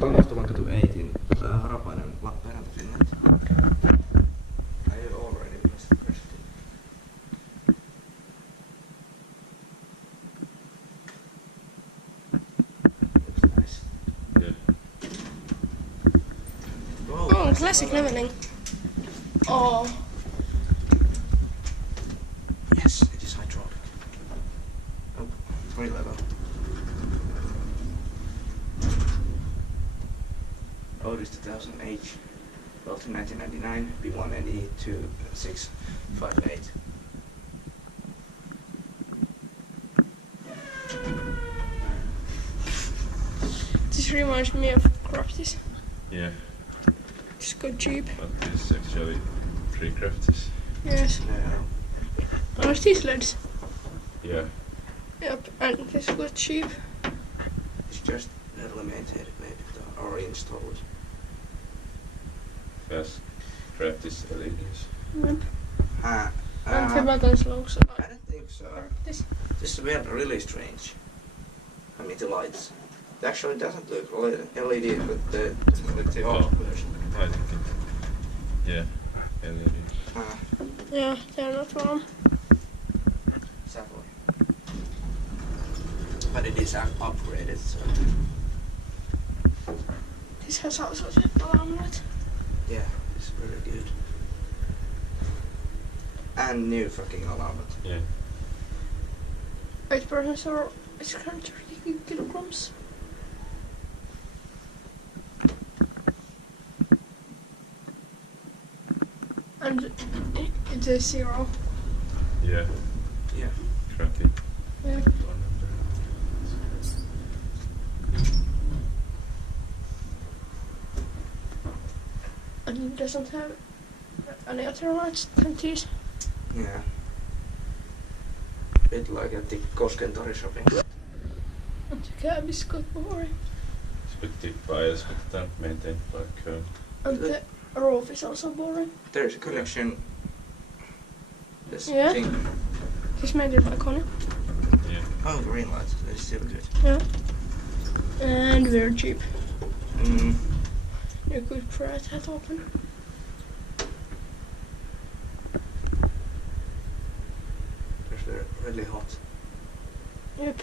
Kangastuvankatu 18, Harapainen, Lappeenranta, Finland. I already pressed it. Looks nice. Yeah. Oh, classic leveling. Oh. Yes, it is hydraulic. Oh, 3 level. Otis 2008, built in 1999, B1NE 2658. This reminds me of Crafties. Yeah. It's quite cheap. But this is actually free Crafties. Yes. Are these LEDs? Yeah. Yep, and this is quite cheap. It's just limited maybe or installed. Fast Crafties LEDs. Yep. And the I buttons looks like don't think so. this. This is really strange. I mean the lights. It actually doesn't look LED with the old version. I think it. Yeah. LED. Yeah, they're not wrong. Sadly. But it is upgraded, so This has also a alarm light. yeah, it's very good. And new fucking alarm. Yeah. 8% or it's currently 30 kilograms. And it is 0. Yeah. Yeah. Crafty. Yeah. And it doesn't have any other lights than these. Yeah. Bit like at the Koskentori shopping. And the cab is quite boring. But the bias with that maintained by Kone. And the roof is also boring. There's a connection. This Yeah. thing. It's made it by Kone. Yeah. Oh, green lights. They're still good. Yeah. And very cheap. Mm. You could pry that open. It's really hot. Yep.